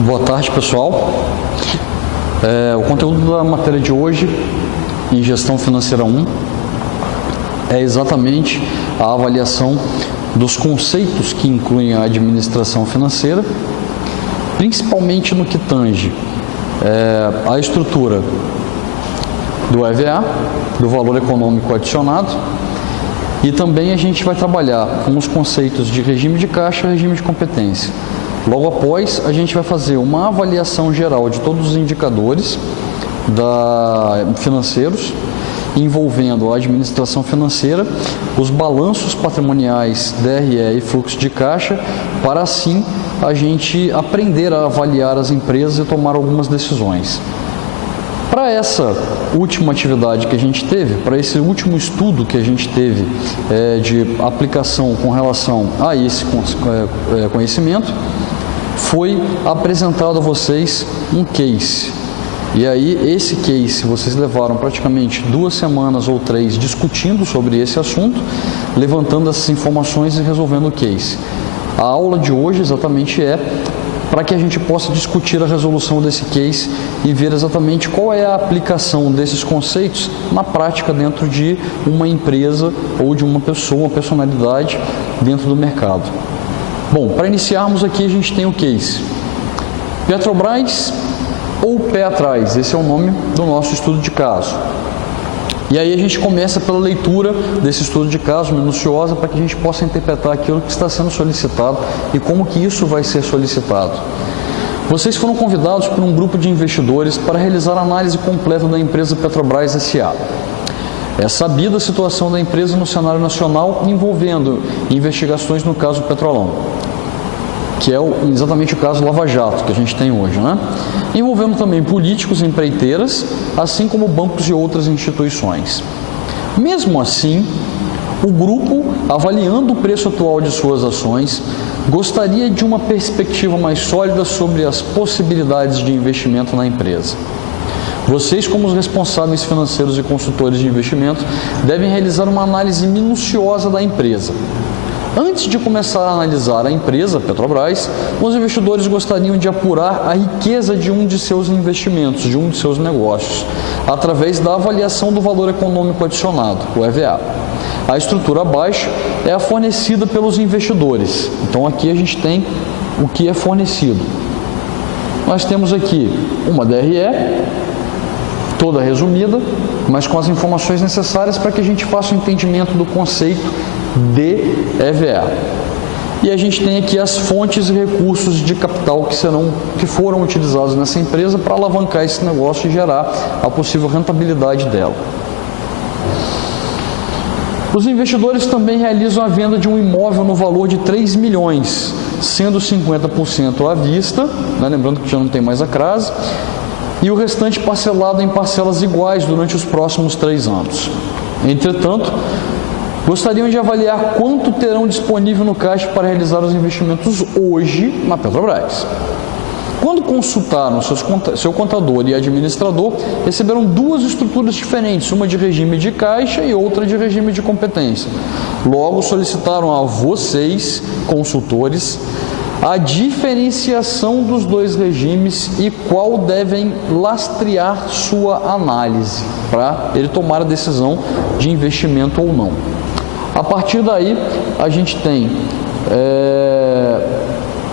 Boa tarde, pessoal. O conteúdo da matéria de hoje, em Gestão Financeira 1, é exatamente a avaliação dos conceitos que incluem a administração financeira, principalmente no que tange a estrutura do EVA, do valor econômico adicionado, e também a gente vai trabalhar com os conceitos de regime de caixa e regime de competência. Logo após, a gente vai fazer uma avaliação geral de todos os indicadores financeiros, envolvendo a administração financeira, os balanços patrimoniais, DRE e fluxo de caixa, para assim a gente aprender a avaliar as empresas e tomar algumas decisões. Para essa última atividade que a gente teve, para esse último estudo que a gente teve de aplicação com relação a esse conhecimento, foi apresentado a vocês um case. E aí, esse case, vocês levaram praticamente 2 semanas ou 3 discutindo sobre esse assunto, levantando essas informações e resolvendo o case. A aula de hoje exatamente para que a gente possa discutir a resolução desse case e ver exatamente qual é a aplicação desses conceitos na prática dentro de uma empresa ou de uma pessoa, uma personalidade dentro do mercado. Bom, para iniciarmos aqui a gente tem o case. Petrobras ou pé atrás, esse é o nome do nosso estudo de caso. E aí a gente começa pela leitura desse estudo de caso minuciosa para que a gente possa interpretar aquilo que está sendo solicitado e como que isso vai ser solicitado. Vocês foram convidados por um grupo de investidores para realizar a análise completa da empresa Petrobras S.A. É sabida a situação da empresa no cenário nacional envolvendo investigações no caso Petrolão, que é exatamente o caso Lava Jato que a gente tem hoje, né? Envolvendo também políticos e empreiteiras, assim como bancos e outras instituições. Mesmo assim, o grupo, avaliando o preço atual de suas ações, gostaria de uma perspectiva mais sólida sobre as possibilidades de investimento na empresa. Vocês, como os responsáveis financeiros e consultores de investimento, devem realizar uma análise minuciosa da empresa. Antes de começar a analisar a empresa, Petrobras, os investidores gostariam de apurar a riqueza de um de seus investimentos, de um de seus negócios, através da avaliação do valor econômico adicionado, o EVA. A estrutura abaixo é a fornecida pelos investidores. Então aqui a gente tem o que é fornecido. Nós temos aqui uma DRE, toda resumida, mas com as informações necessárias para que a gente faça o entendimento do conceito de EVA. E a gente tem aqui as fontes e recursos de capital que foram utilizados nessa empresa para alavancar esse negócio e gerar a possível rentabilidade dela. Os investidores também realizam a venda de um imóvel no valor de 3 milhões, sendo 50% à vista, né? Lembrando que já não tem mais a crase, e o restante parcelado em parcelas iguais durante os próximos 3 anos. Entretanto, gostariam de avaliar quanto terão disponível no caixa para realizar os investimentos hoje na Petrobras. Quando consultaram seu contador e administrador, receberam 2 estruturas diferentes, uma de regime de caixa e outra de regime de competência. Logo, solicitaram a vocês, consultores, a diferenciação dos 2 regimes e qual devem lastrear sua análise para ele tomar a decisão de investimento ou não. A partir daí, a gente tem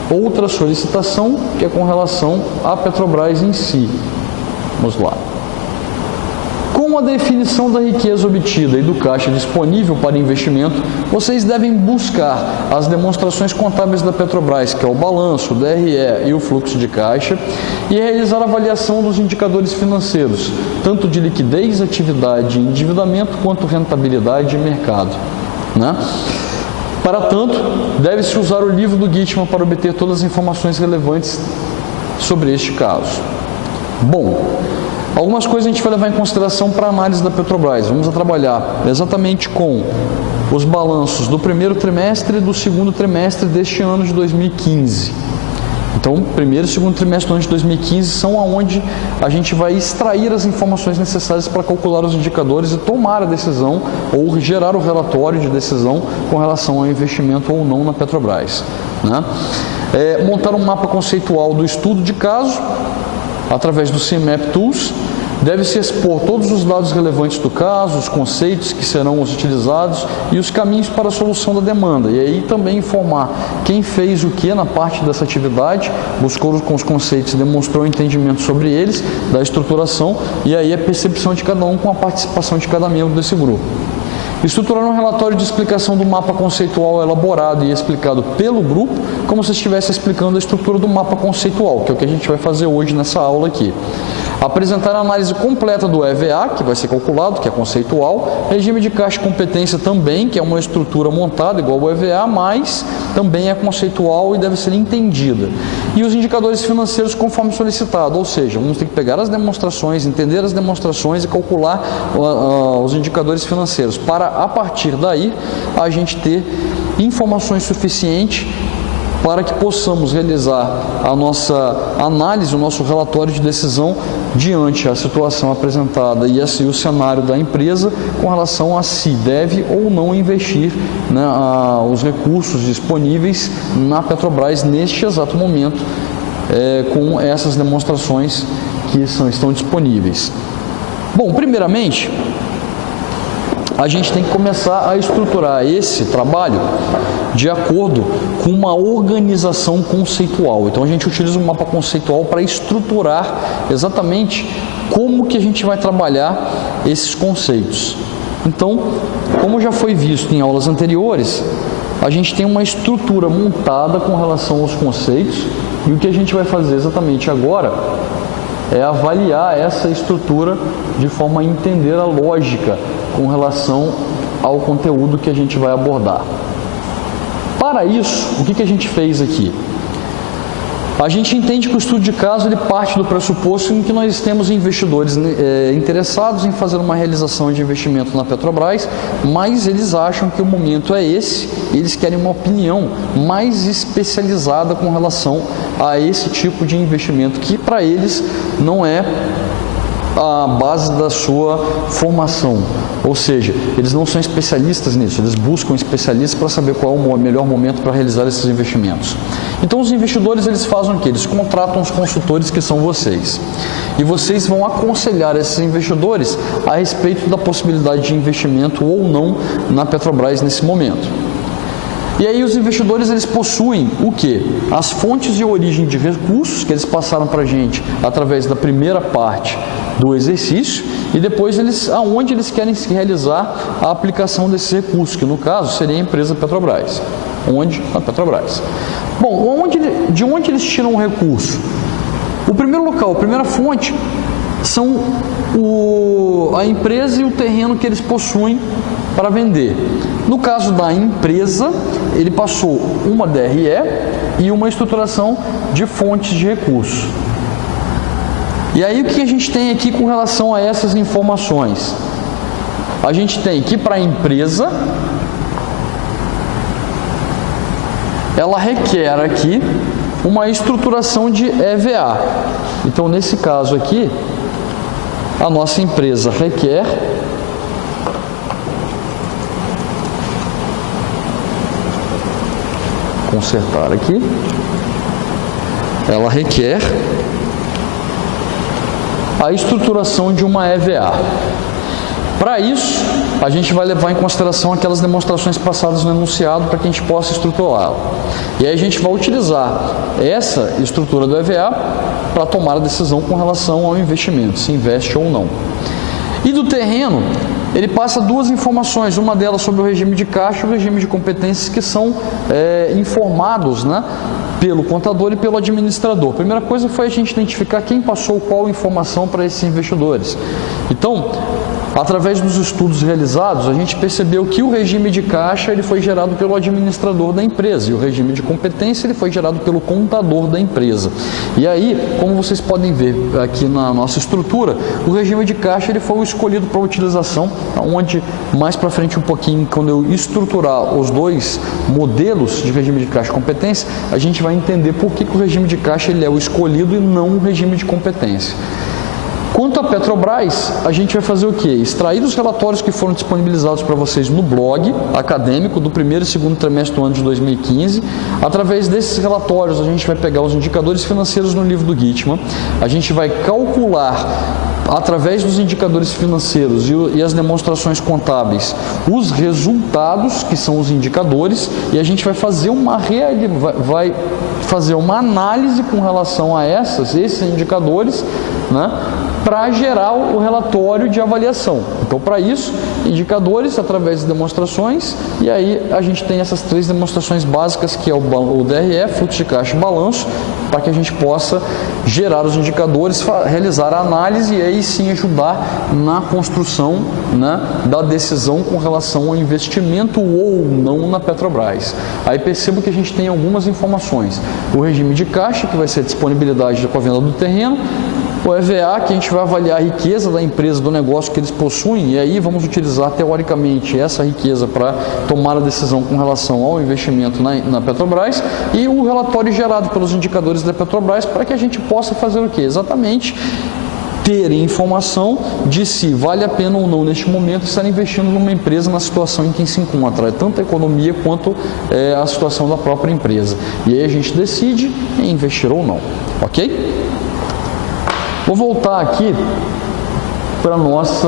outra solicitação que é com relação à Petrobras em si. Vamos lá. Com a definição da riqueza obtida e do caixa disponível para investimento, vocês devem buscar as demonstrações contábeis da Petrobras, que é o balanço, o DRE e o fluxo de caixa, e realizar a avaliação dos indicadores financeiros, tanto de liquidez, atividade e endividamento, quanto rentabilidade e mercado, né? Para tanto, deve-se usar o livro do Gitman para obter todas as informações relevantes sobre este caso. Bom, algumas coisas a gente vai levar em consideração para a análise da Petrobras. Vamos trabalhar exatamente com os balanços do primeiro trimestre e do segundo trimestre deste ano de 2015. Então, primeiro e segundo trimestre do ano de 2015 são onde a gente vai extrair as informações necessárias para calcular os indicadores e tomar a decisão ou gerar o relatório de decisão com relação ao investimento ou não na Petrobras, né? Montar um mapa conceitual do estudo de caso, através do CMAP Tools. Deve-se expor todos os dados relevantes do caso, os conceitos que serão utilizados e os caminhos para a solução da demanda. E aí também informar quem fez o que na parte dessa atividade, buscou com os conceitos e demonstrou entendimento sobre eles, da estruturação, e aí a percepção de cada um com a participação de cada membro desse grupo. Estruturar um relatório de explicação do mapa conceitual elaborado e explicado pelo grupo, como se estivesse explicando a estrutura do mapa conceitual, que é o que a gente vai fazer hoje nessa aula aqui. Apresentar a análise completa do EVA, que vai ser calculado, que é conceitual. Regime de caixa e competência também, que é uma estrutura montada igual ao EVA, mas também é conceitual e deve ser entendida. E os indicadores financeiros conforme solicitado, ou seja, vamos ter que pegar as demonstrações, entender as demonstrações e calcular os indicadores financeiros, para a partir daí a gente ter informações suficientes para que possamos realizar a nossa análise, o nosso relatório de decisão diante a situação apresentada e assim o cenário da empresa com relação a se deve ou não investir, né, os recursos disponíveis na Petrobras neste exato momento, com essas demonstrações que estão disponíveis. Bom, primeiramente, a gente tem que começar a estruturar esse trabalho de acordo com uma organização conceitual. Então, a gente utiliza um mapa conceitual para estruturar exatamente como que a gente vai trabalhar esses conceitos. Então, como já foi visto em aulas anteriores, a gente tem uma estrutura montada com relação aos conceitos e o que a gente vai fazer exatamente agora é avaliar essa estrutura de forma a entender a lógica com relação ao conteúdo que a gente vai abordar. Para isso, o que a gente fez aqui? A gente entende que o estudo de caso ele parte do pressuposto em que nós temos investidores interessados em fazer uma realização de investimento na Petrobras, mas eles acham que o momento é esse, e eles querem uma opinião mais especializada com relação a esse tipo de investimento, que para eles não é a base da sua formação, ou seja, eles não são especialistas nisso, eles buscam especialistas para saber qual é o melhor momento para realizar esses investimentos. Então os investidores eles fazem o quê? Eles contratam os consultores que são vocês, e vocês vão aconselhar esses investidores a respeito da possibilidade de investimento ou não na Petrobras nesse momento. E aí os investidores eles possuem o quê? As fontes e origem de recursos que eles passaram para a gente através da primeira parte do exercício e depois aonde eles querem realizar a aplicação desses recursos, que no caso seria a empresa Petrobras. Onde? A Petrobras. Bom, de onde eles tiram o recurso? O primeiro local, a primeira fonte são a empresa e o terreno que eles possuem para vender. No caso da empresa, ele passou uma DRE e uma estruturação de fontes de recursos. E aí o que a gente tem aqui com relação a essas informações? A gente tem que para a empresa, ela requer aqui uma estruturação de EVA. Então nesse caso aqui, a nossa empresa requer consertar aqui, ela requer a estruturação de uma EVA. Para isso, a gente vai levar em consideração aquelas demonstrações passadas no enunciado para que a gente possa estruturá-la. E aí a gente vai utilizar essa estrutura do EVA para tomar a decisão com relação ao investimento, se investe ou não. E do terreno, ele passa duas informações, uma delas sobre o regime de caixa e o regime de competências que são informados, né, pelo contador e pelo administrador. A primeira coisa foi a gente identificar quem passou qual informação para esses investidores. Então, através dos estudos realizados, a gente percebeu que o regime de caixa ele foi gerado pelo administrador da empresa e o regime de competência ele foi gerado pelo contador da empresa. E aí, como vocês podem ver aqui na nossa estrutura, o regime de caixa ele foi o escolhido para utilização, onde mais para frente um pouquinho, quando eu estruturar os dois modelos de regime de caixa e competência, a gente vai entender por que o regime de caixa ele é o escolhido e não o regime de competência. Quanto à Petrobras, a gente vai fazer o quê? Extrair os relatórios que foram disponibilizados para vocês no blog acadêmico do primeiro e segundo trimestre do ano de 2015. Através desses relatórios, a gente vai pegar os indicadores financeiros no livro do Gitman, a gente vai calcular, através dos indicadores financeiros e as demonstrações contábeis, os resultados, que são os indicadores, e a gente vai fazer uma análise com relação a esses indicadores, né, para gerar o relatório de avaliação. Então, para isso, indicadores através de demonstrações, e aí a gente tem essas 3 demonstrações básicas, que é o DRE, fluxo de caixa e balanço, para que a gente possa gerar os indicadores, realizar a análise e aí sim ajudar na construção, né, da decisão com relação ao investimento ou não na Petrobras. Aí percebo que a gente tem algumas informações. O regime de caixa, que vai ser a disponibilidade com a venda do terreno, o EVA, que a gente vai avaliar a riqueza da empresa, do negócio que eles possuem, e aí vamos utilizar teoricamente essa riqueza para tomar a decisão com relação ao investimento na Petrobras, e o relatório gerado pelos indicadores da Petrobras para que a gente possa fazer o quê? Exatamente ter informação de se vale a pena ou não neste momento estar investindo numa empresa na situação em que se encontra, tanto a economia quanto a situação da própria empresa. E aí a gente decide em investir ou não, ok? Vou voltar aqui para nosso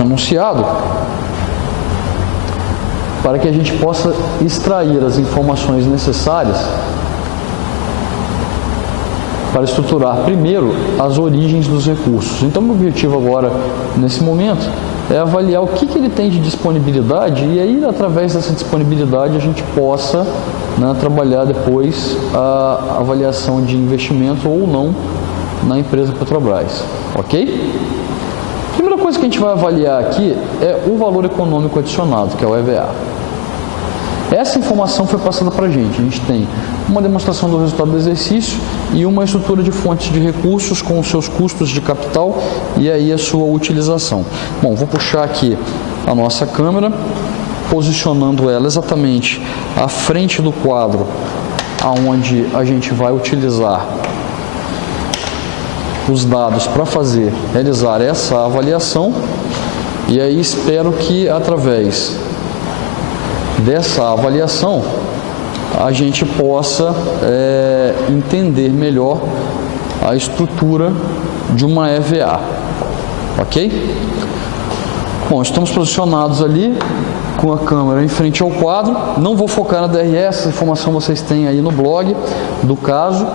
enunciado, para que a gente possa extrair as informações necessárias para estruturar primeiro as origens dos recursos. Então, o meu objetivo agora, nesse momento, é avaliar o que ele tem de disponibilidade e aí, através dessa disponibilidade, a gente possa, né, trabalhar depois a avaliação de investimento ou não na empresa Petrobras, ok? A primeira coisa que a gente vai avaliar aqui é o valor econômico adicionado, que é o EVA. Essa informação foi passada para a gente tem uma demonstração do resultado do exercício e uma estrutura de fontes de recursos com os seus custos de capital e aí a sua utilização. Bom, vou puxar aqui a nossa câmera, posicionando ela exatamente à frente do quadro, aonde a gente vai utilizar os dados para realizar essa avaliação, e aí espero que através dessa avaliação a gente possa entender melhor a estrutura de uma EVA, ok? Bom, estamos posicionados ali com a câmera em frente ao quadro, não vou focar na DRE, essa informação vocês têm aí no blog do caso,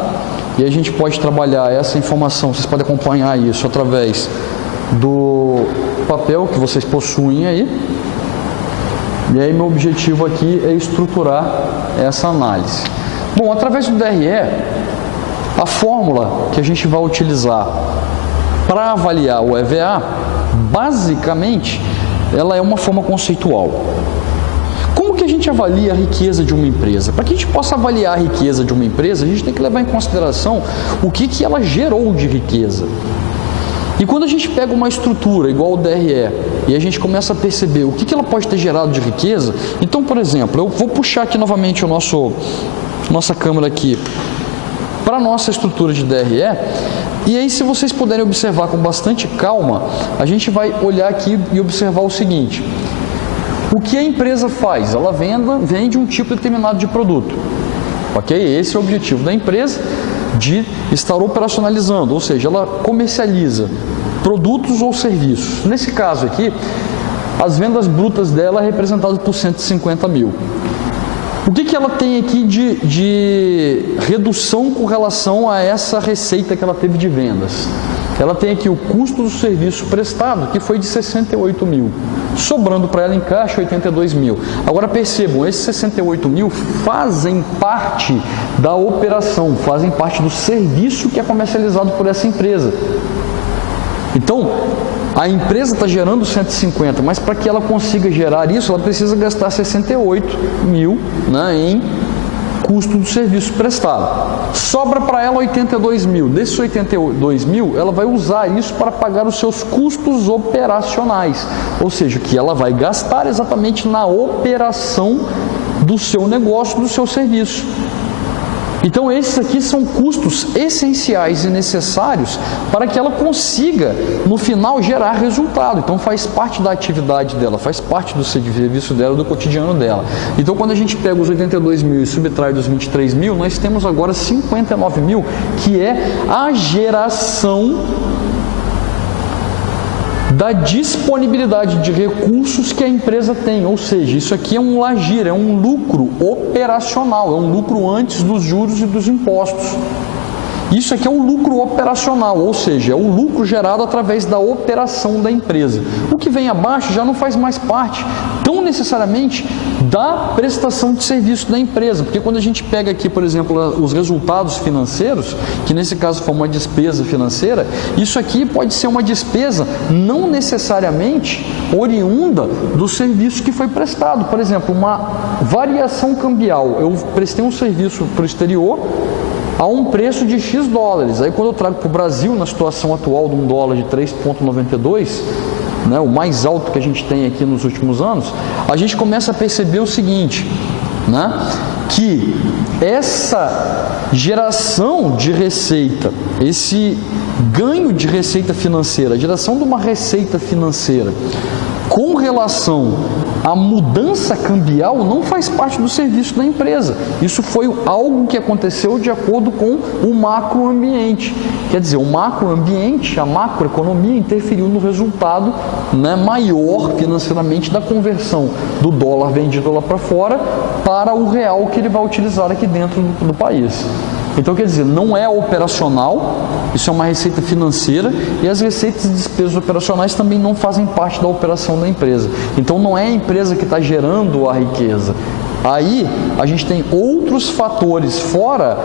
e a gente pode trabalhar essa informação, vocês podem acompanhar isso através do papel que vocês possuem aí. E aí meu objetivo aqui é estruturar essa análise. Bom, através do DRE, a fórmula que a gente vai utilizar para avaliar o EVA, basicamente, ela é uma forma conceitual. Como que a gente avalia a riqueza de uma empresa? Para que a gente possa avaliar a riqueza de uma empresa, a gente tem que levar em consideração o que ela gerou de riqueza. E quando a gente pega uma estrutura igual o DRE e a gente começa a perceber o que ela pode ter gerado de riqueza, então, por exemplo, eu vou puxar aqui novamente nossa câmera aqui para a nossa estrutura de DRE, e aí, se vocês puderem observar com bastante calma, a gente vai olhar aqui e observar o seguinte: o que a empresa faz? Ela vende um tipo determinado de produto, ok? Esse é o objetivo da empresa, de estar operacionalizando, ou seja, ela comercializa produtos ou serviços. Nesse caso aqui, as vendas brutas dela é representadas por 150 mil. O que ela tem aqui de redução com relação a essa receita que ela teve de vendas? Ela tem aqui o custo do serviço prestado, que foi de 68 mil, sobrando para ela em caixa 82 mil. Agora percebam, esses 68 mil fazem parte da operação, fazem parte do serviço que é comercializado por essa empresa. Então, a empresa está gerando 150, mas para que ela consiga gerar isso, ela precisa gastar 68 mil, né, em custo do serviço prestado. Sobra para ela 82 mil. Desses 82 mil, ela vai usar isso para pagar os seus custos operacionais. Ou seja, que ela vai gastar exatamente na operação do seu negócio, do seu serviço. Então esses aqui são custos essenciais e necessários para que ela consiga, no final, gerar resultado. Então faz parte da atividade dela, faz parte do serviço dela, do cotidiano dela. Então quando a gente pega os 82 mil e subtrai dos 23 mil, nós temos agora 59 mil, que é a geração da disponibilidade de recursos que a empresa tem, ou seja, isso aqui é um lagir, é um lucro operacional, é um lucro antes dos juros e dos impostos. Isso aqui é um lucro operacional, ou seja, é o lucro gerado através da operação da empresa. O que vem abaixo já não faz mais parte, tão necessariamente, da prestação de serviço da empresa, porque quando a gente pega aqui, por exemplo, os resultados financeiros, que nesse caso foi uma despesa financeira, isso aqui pode ser uma despesa não necessariamente oriunda do serviço que foi prestado. Por exemplo, uma variação cambial, eu prestei um serviço para o exterior, a um preço de X dólares. Aí quando eu trago para o Brasil, na situação atual de um dólar de 3,92, né, o mais alto que a gente tem aqui nos últimos anos, a gente começa a perceber o seguinte, né, que essa geração de receita, esse ganho de receita financeira, a geração de uma receita financeira com relação à mudança cambial não faz parte do serviço da empresa. Isso foi algo que aconteceu de acordo com o macroambiente. Quer dizer, o macroambiente, a macroeconomia interferiu no resultado, né, maior financeiramente da conversão do dólar vendido lá para fora para o real que ele vai utilizar aqui dentro do país. Então, quer dizer, não é operacional, isso é uma receita financeira, e as receitas e despesas operacionais também não fazem parte da operação da empresa. Então, não é a empresa que está gerando a riqueza. Aí a gente tem outros fatores, fora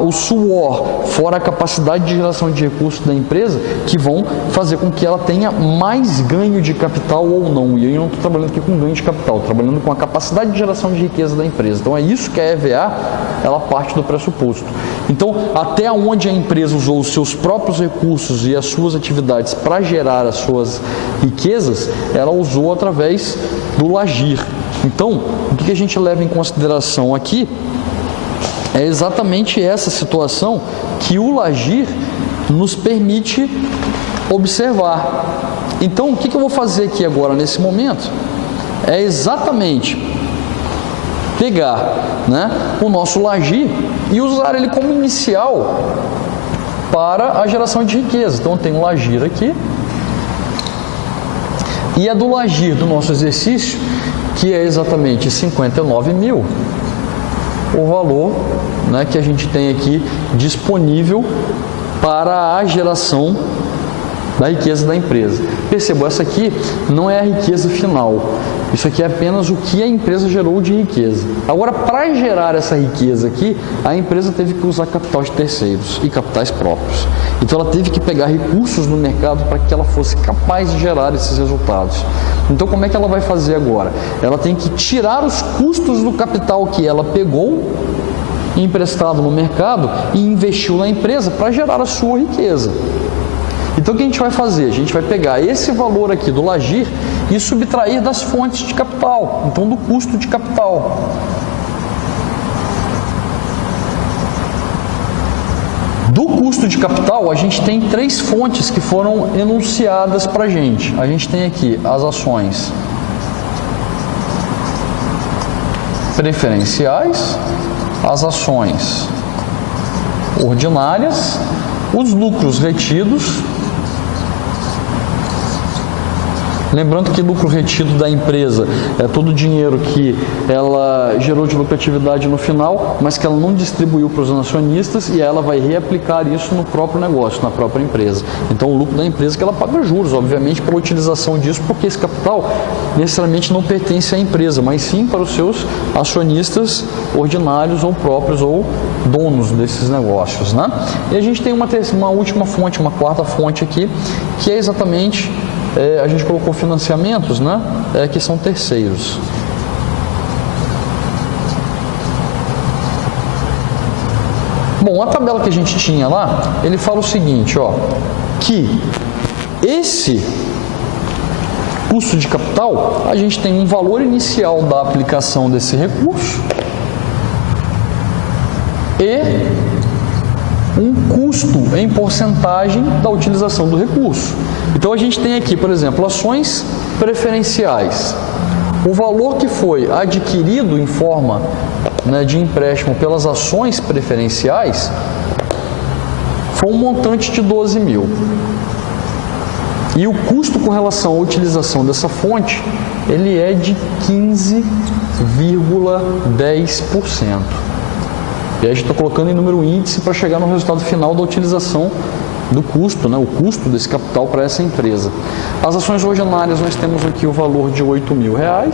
o suor, fora a capacidade de geração de recursos da empresa, que vão fazer com que ela tenha mais ganho de capital ou não. E eu não estou trabalhando aqui com ganho de capital, estou trabalhando com a capacidade de geração de riqueza da empresa. Então é isso que a EVA, ela parte do pressuposto. Então, até onde a empresa usou os seus próprios recursos e as suas atividades para gerar as suas riquezas, ela usou através do lagir. Então, o que a gente leva em consideração aqui é exatamente essa situação que o lagir nos permite observar. Então, o que eu vou fazer aqui agora, nesse momento, é exatamente pegar, né, o nosso lagir e usar ele como inicial para a geração de riqueza. Então, eu tenho um lagir aqui, e é do lagir do nosso exercício, que é exatamente 59 mil, o valor, né, que a gente tem aqui disponível para a geração da riqueza da empresa. Percebam, essa aqui não é a riqueza final, isso aqui é apenas o que a empresa gerou de riqueza. Agora, para gerar essa riqueza aqui, a empresa teve que usar capital de terceiros e capitais próprios. Então, ela teve que pegar recursos no mercado para que ela fosse capaz de gerar esses resultados. Então, como é que ela vai fazer agora? Ela tem que tirar os custos do capital que ela pegou, emprestado no mercado, e investiu na empresa para gerar a sua riqueza. Então, o que a gente vai fazer? A gente vai pegar esse valor aqui do lagir e subtrair das fontes de capital, então do custo de capital. Do custo de capital, a gente tem três fontes que foram enunciadas para a gente. A gente tem aqui as ações preferenciais, as ações ordinárias, os lucros retidos. Lembrando que lucro retido da empresa é todo o dinheiro que ela gerou de lucratividade no final, mas que ela não distribuiu para os acionistas, e ela vai reaplicar isso no próprio negócio, na própria empresa. Então, o lucro da empresa é que ela paga juros, obviamente, pela utilização disso, porque esse capital necessariamente não pertence à empresa, mas sim para os seus acionistas ordinários ou próprios ou donos desses negócios, né? E a gente tem uma última fonte, uma quarta fonte aqui, que é exatamente... a gente colocou financiamentos, né, que são terceiros. Bom, a tabela que a gente tinha lá, ele fala o seguinte, ó, que esse custo de capital, a gente tem um valor inicial da aplicação desse recurso e um custo em porcentagem da utilização do recurso. Então a gente tem aqui, por exemplo, ações preferenciais. O valor que foi adquirido em forma, né, de empréstimo pelas ações preferenciais foi um montante de 12 mil. E o custo com relação à utilização dessa fonte, ele é de 15,10%. E aí a gente está colocando em número índice para chegar no resultado final da utilização do custo, né, o custo desse capital para essa empresa. As ações ordinárias, nós temos aqui o valor de R$ 8.000,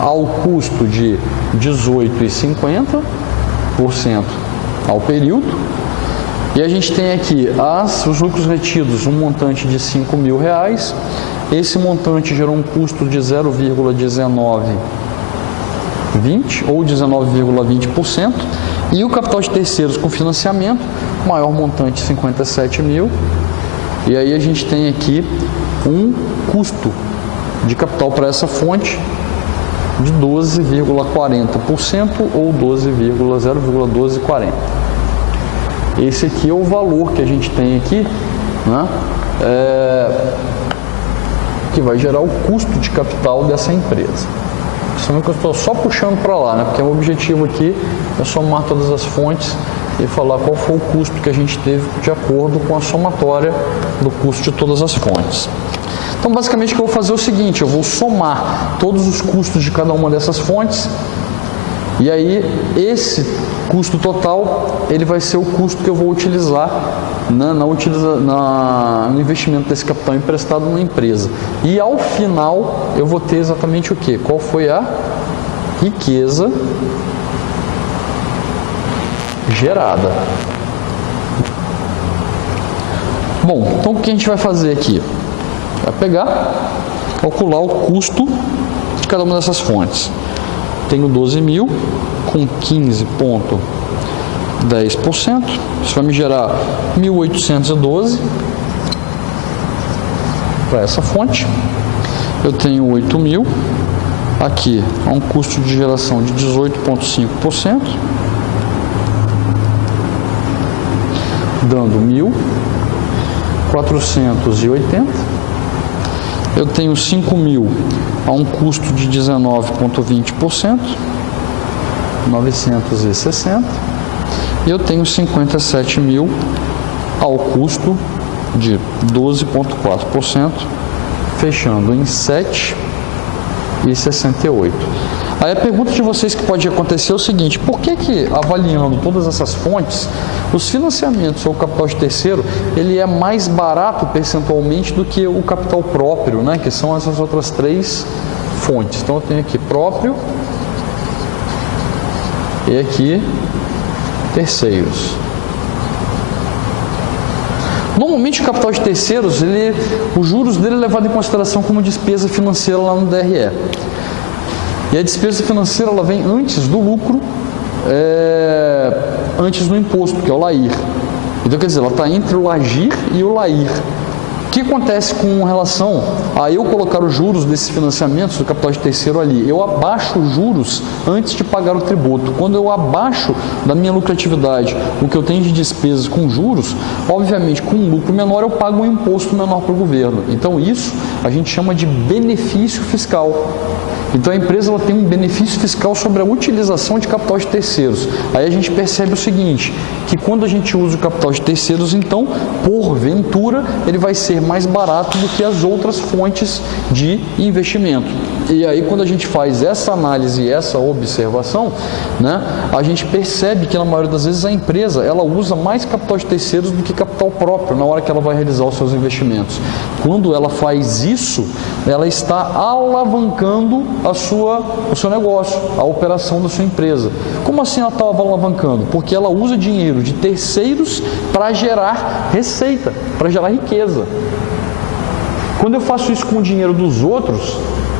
ao custo de 18,50% ao período. E a gente tem aqui os lucros retidos, um montante de R$ 5.000. Esse montante gerou um custo de 0,1920 ou 19,20%. E o capital de terceiros com financiamento, maior montante, 57 mil. E aí a gente tem aqui um custo de capital para essa fonte de 12,40% ou 0,1240. Esse aqui é o valor que a gente tem aqui, né? Que vai gerar o custo de capital dessa empresa. Isso é que eu estou só puxando para lá, né? Porque o objetivo aqui é somar todas as fontes e falar qual foi o custo que a gente teve de acordo com a somatória do custo de todas as fontes. Então, basicamente, o que eu vou fazer é o seguinte: eu vou somar todos os custos de cada uma dessas fontes e aí esse custo total ele vai ser o custo que eu vou utilizar no investimento desse capital emprestado na empresa. E ao final eu vou ter exatamente o que? Qual foi a riqueza gerada. Bom, então o que a gente vai fazer aqui? Vai pegar, calcular o custo de cada uma dessas fontes. Tenho 12 mil com 15,10%. Isso vai me gerar 1.812 para essa fonte. Eu tenho 8 mil. Aqui há um custo de geração de 18,5%, dando 1.480. Eu tenho 5 mil a um custo de 19,20%, 960. E eu tenho 57 mil ao custo de 12,4%, fechando em 7,68. Aí a pergunta de vocês que pode acontecer é o seguinte: por que avaliando todas essas fontes, os financiamentos ou o capital de terceiro, ele é mais barato percentualmente do que o capital próprio, né? Que são essas outras três fontes. Então eu tenho aqui próprio e aqui terceiros. Normalmente o capital de terceiros, os juros dele é levado em consideração como despesa financeira lá no DRE. E a despesa financeira ela vem antes do lucro, antes do imposto, que é o LAIR. Então, quer dizer, ela está entre o LAGIR e o LAIR. O que acontece com relação a eu colocar os juros desses financiamentos do capital de terceiro ali? Eu abaixo os juros antes de pagar o tributo. Quando eu abaixo da minha lucratividade o que eu tenho de despesas com juros, obviamente com um lucro menor eu pago um imposto menor para o governo. Então isso a gente chama de benefício fiscal. Então a empresa ela tem um benefício fiscal sobre a utilização de capital de terceiros. Aí a gente percebe o seguinte, que quando a gente usa o capital de terceiros, então, porventura, ele vai ser mais barato do que as outras fontes de investimento. E aí quando a gente faz essa análise e essa observação, né, a gente percebe que na maioria das vezes a empresa ela usa mais capital de terceiros do que capital próprio na hora que ela vai realizar os seus investimentos. Quando ela faz isso, ela está alavancando o seu negócio, a operação da sua empresa. Como assim ela está alavancando? Porque ela usa dinheiro de terceiros para gerar receita, para gerar riqueza. Quando eu faço isso com o dinheiro dos outros,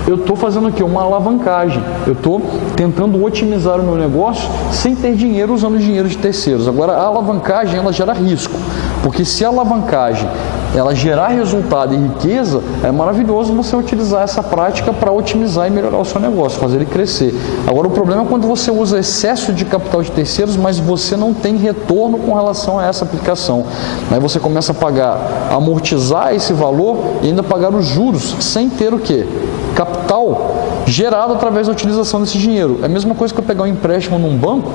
eu estou fazendo aqui uma alavancagem. Eu estou tentando otimizar o meu negócio sem ter dinheiro usando dinheiro de terceiros. Agora, a alavancagem ela gera risco, porque se a alavancagem ela gerar resultado e riqueza, é maravilhoso você utilizar essa prática para otimizar e melhorar o seu negócio, fazer ele crescer. Agora, o problema é quando você usa excesso de capital de terceiros, mas você não tem retorno com relação a essa aplicação. Aí você começa a pagar, amortizar esse valor e ainda pagar os juros, sem ter o quê? Capital gerado através da utilização desse dinheiro. É a mesma coisa que eu pegar um empréstimo num banco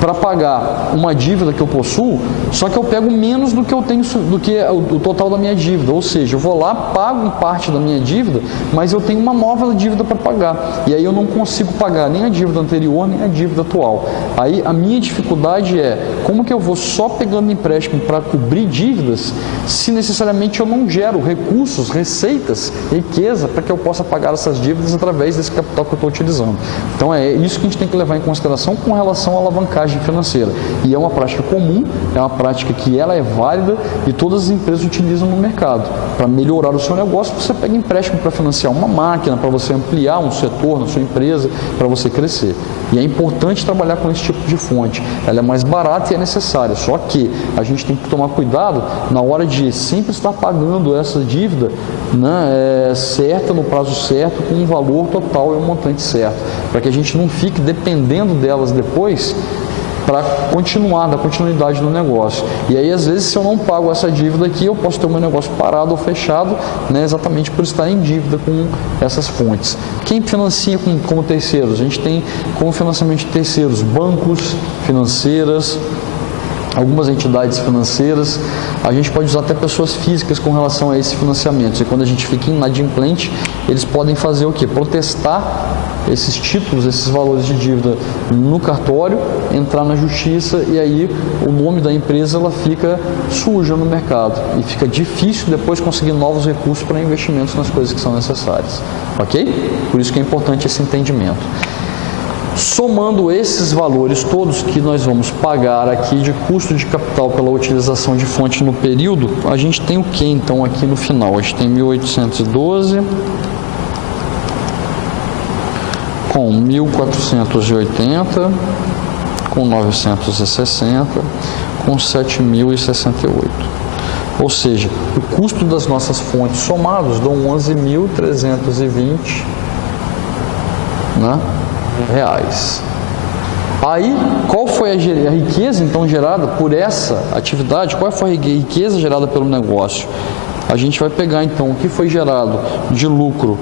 para pagar uma dívida que eu possuo, só que eu pego menos do que eu tenho, do que o total da minha dívida. Ou seja, eu vou lá, pago parte da minha dívida, mas eu tenho uma nova dívida para pagar. E aí eu não consigo pagar nem a dívida anterior, nem a dívida atual. Aí a minha dificuldade é, como que eu vou só pegando empréstimo para cobrir dívidas, se necessariamente eu não gero recursos, receitas, riqueza, para que eu possa pagar essas dívidas através desse capital que eu estou utilizando. Então é isso que a gente tem que levar em consideração com relação à alavancagem financeira. E é uma prática comum, é uma prática que ela é válida e todas as empresas utilizam no mercado. Para melhorar o seu negócio, você pega empréstimo para financiar uma máquina, para você ampliar um setor na sua empresa, para você crescer. E é importante trabalhar com esse tipo de fonte. Ela é mais barata e é necessária, só que a gente tem que tomar cuidado na hora de sempre estar pagando essa dívida, né, certa, no prazo certo, com um valor total e um montante certo, para que a gente não fique dependendo delas depois para continuar, dar continuidade no negócio. E aí, às vezes, se eu não pago essa dívida aqui, eu posso ter o meu negócio parado ou fechado, né, exatamente por estar em dívida com essas fontes. Quem financia como terceiros? A gente tem como financiamento de terceiros bancos, financeiras, algumas entidades financeiras. A gente pode usar até pessoas físicas com relação a esses financiamentos. E quando a gente fica inadimplente, eles podem fazer o quê? Protestar esses títulos, esses valores de dívida no cartório, entrar na justiça e aí o nome da empresa ela fica suja no mercado e fica difícil depois conseguir novos recursos para investimentos nas coisas que são necessárias. Ok? Por isso que é importante esse entendimento. Somando esses valores todos que nós vamos pagar aqui de custo de capital pela utilização de fonte no período, a gente tem o que então aqui no final? A gente tem 1.812 com 1.480, com 960, com 7.068. Ou seja, o custo das nossas fontes somados dão 11.320, né, reais. Aí, qual foi a riqueza então gerada por essa atividade? Qual foi a riqueza gerada pelo negócio? A gente vai pegar então o que foi gerado de lucro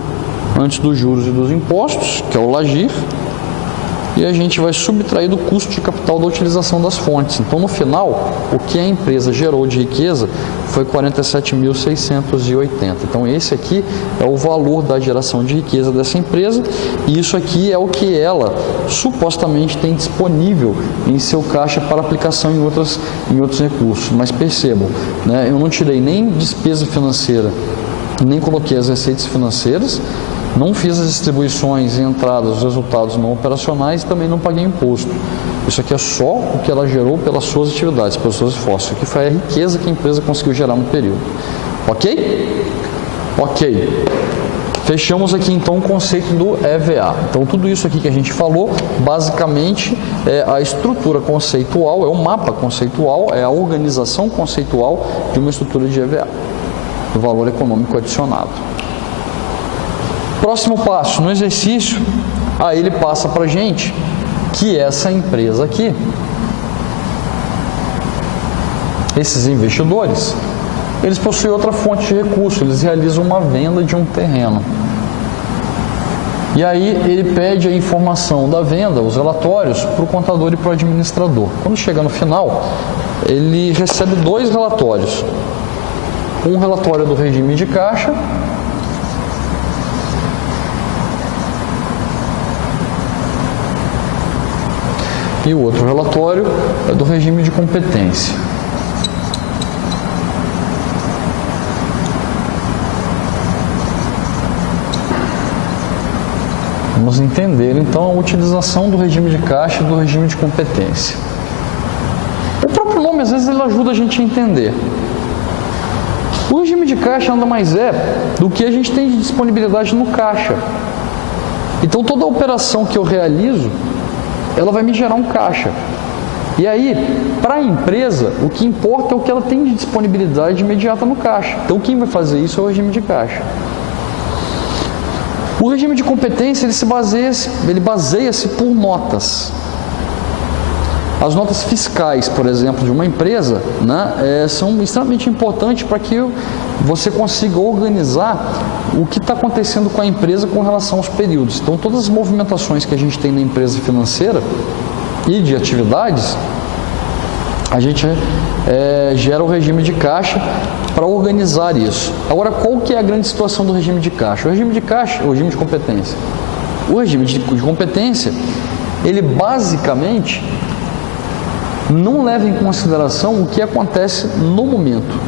antes dos juros e dos impostos, que é o LAGIR, e a gente vai subtrair do custo de capital da utilização das fontes. Então, no final, o que a empresa gerou de riqueza foi 47.680. Então, esse aqui é o valor da geração de riqueza dessa empresa e isso aqui é o que ela supostamente tem disponível em seu caixa para aplicação em outros recursos. Mas percebam, né, eu não tirei nem despesa financeira, nem coloquei as receitas financeiras, não fiz as distribuições e entradas, os resultados não operacionais e também não paguei imposto. Isso aqui é só o que ela gerou pelas suas atividades, pelos seus esforços. Isso aqui foi a riqueza que a empresa conseguiu gerar no período. Ok? Ok. Fechamos aqui então o conceito do EVA. Então tudo isso aqui que a gente falou, basicamente é a estrutura conceitual, é o mapa conceitual, é a organização conceitual de uma estrutura de EVA, do valor econômico adicionado. Próximo passo, no exercício, aí ele passa para a gente que essa empresa aqui, esses investidores, eles possuem outra fonte de recurso, eles realizam uma venda de um terreno. E aí ele pede a informação da venda, os relatórios, para o contador e para o administrador. Quando chega no final, ele recebe dois relatórios. Um relatório do regime de caixa e o outro relatório é do regime de competência. Vamos entender então a utilização do regime de caixa e do regime de competência. O próprio nome às vezes ele ajuda a gente a entender. O regime de caixa nada mais é do que a gente tem de disponibilidade no caixa. Então toda operação que eu realizo ela vai me gerar um caixa. E aí, para a empresa, o que importa é o que ela tem de disponibilidade imediata no caixa. Então, quem vai fazer isso é o regime de caixa. O regime de competência ele baseia-se por notas. As notas fiscais, por exemplo, de uma empresa, né, são extremamente importantes para que você consiga organizar o que está acontecendo com a empresa com relação aos períodos. Então, todas as movimentações que a gente tem na empresa financeira e de atividades, a gente gera o regime de caixa para organizar isso. Agora, qual que é a grande situação do regime de caixa? O regime de caixa, o regime de competência. O regime de competência, ele basicamente não leva em consideração o que acontece no momento.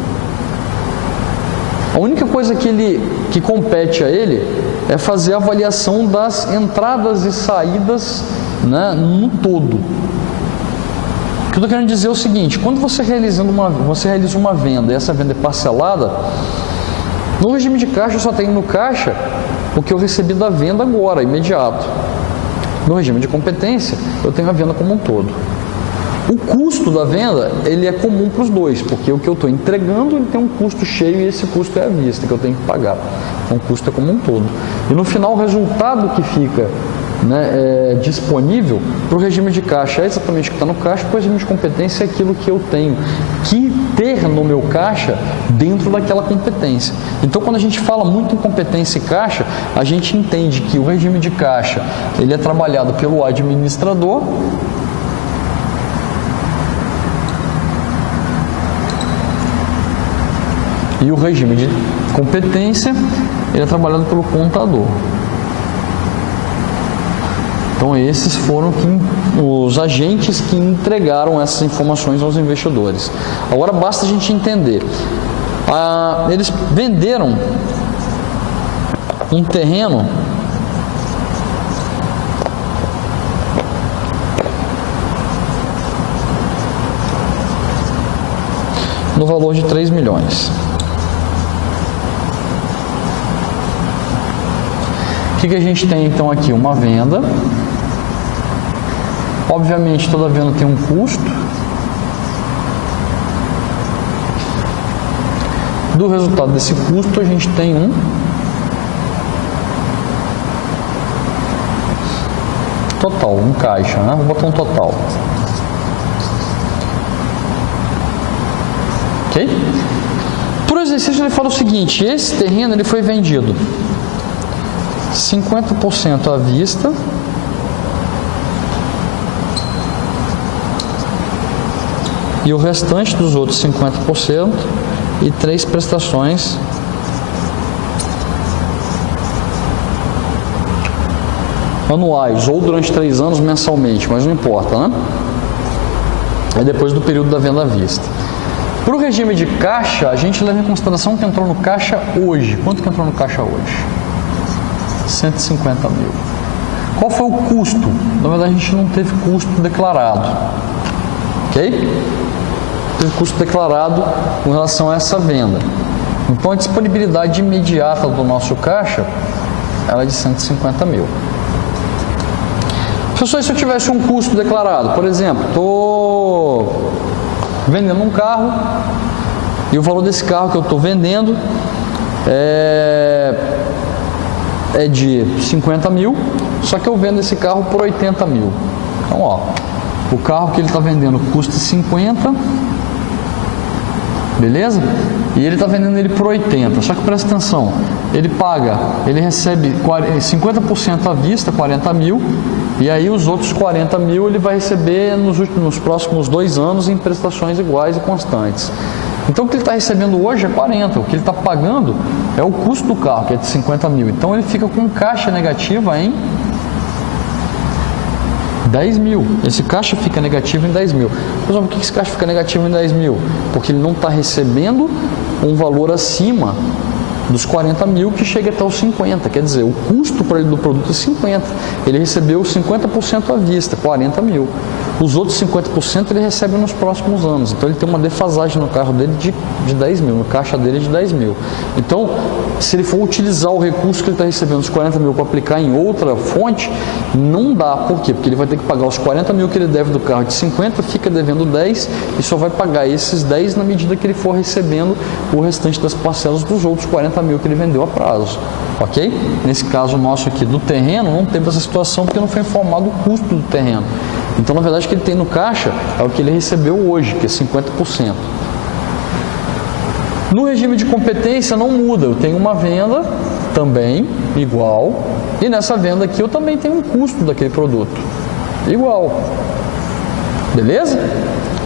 A única coisa que compete a ele é fazer a avaliação das entradas e saídas, né, no todo. O que eu estou querendo dizer é o seguinte: quando você realiza uma venda e essa venda é parcelada, no regime de caixa eu só tenho no caixa o que eu recebi da venda agora, imediato. No regime de competência, eu tenho a venda como um todo. O custo da venda, ele é comum para os dois, porque o que eu estou entregando, ele tem um custo cheio e esse custo é à vista, que eu tenho que pagar. Então, o custo é como um todo. E no final, o resultado que fica, né, disponível para o regime de caixa é exatamente o que está no caixa, porque o regime de competência é aquilo que eu tenho que ter no meu caixa dentro daquela competência. Então, quando a gente fala muito em competência e caixa, a gente entende que o regime de caixa, ele é trabalhado pelo administrador, e o regime de competência, ele é trabalhado pelo contador. Então, esses foram os agentes que entregaram essas informações aos investidores. Agora, basta a gente entender. Eles venderam um terreno no valor de 3 milhões. O que a gente tem então aqui? Uma venda. Obviamente, toda venda tem um custo. Do resultado desse custo, a gente tem um total, um caixa, né? Vou botar um total. Ok? Por exercício, ele fala o seguinte: esse terreno ele foi vendido 50% à vista, e o restante dos outros 50% e 3 prestações anuais, ou durante 3 anos mensalmente, mas não importa, né? É depois do período da venda à vista. Para o regime de caixa, a gente leva em consideração o que entrou no caixa hoje. Quanto que entrou no caixa hoje? 150 mil. Qual foi o custo? Na verdade, a gente não teve custo declarado. Ok? Teve custo declarado com relação a essa venda. Então, a disponibilidade imediata do nosso caixa, ela é de 150 mil. Professor, se eu tivesse um custo declarado, por exemplo, estou vendendo um carro e o valor desse carro que eu estou vendendo é de 50 mil, só que eu vendo esse carro por 80 mil. Então, ó, o carro que ele está vendendo custa 50, beleza? E ele está vendendo ele por 80, só que presta atenção, ele recebe 50% à vista, 40 mil, e aí os outros 40 mil ele vai receber nos próximos 2 anos em prestações iguais e constantes. Então, o que ele está recebendo hoje é 40, o que ele está pagando é o custo do carro, que é de 50 mil. Então, ele fica com caixa negativa em 10 mil. Esse caixa fica negativo em 10 mil. Mas por que esse caixa fica negativo em 10 mil? Porque ele não está recebendo um valor acima dos 40 mil que chega até os 50, quer dizer, o custo para ele do produto é 50, ele recebeu 50% à vista, 40 mil. Os outros 50% ele recebe nos próximos anos, então ele tem uma defasagem no carro dele de 10 mil, no caixa dele de 10 mil. Então, se ele for utilizar o recurso que ele está recebendo, os 40 mil, para aplicar em outra fonte, não dá. Por quê? Porque ele vai ter que pagar os 40 mil que ele deve do carro de 50, fica devendo 10 e só vai pagar esses 10 na medida que ele for recebendo o restante das parcelas dos outros 40 mil que ele vendeu a prazo. Ok? Nesse caso nosso aqui do terreno, não teve essa situação porque não foi informado o custo do terreno. Então, na verdade, o que ele tem no caixa é o que ele recebeu hoje, que é 50%. No regime de competência não muda, eu tenho uma venda também igual, e nessa venda aqui eu também tenho um custo daquele produto igual. Beleza?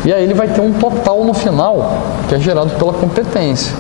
E aí ele vai ter um total no final, que é gerado pela competência.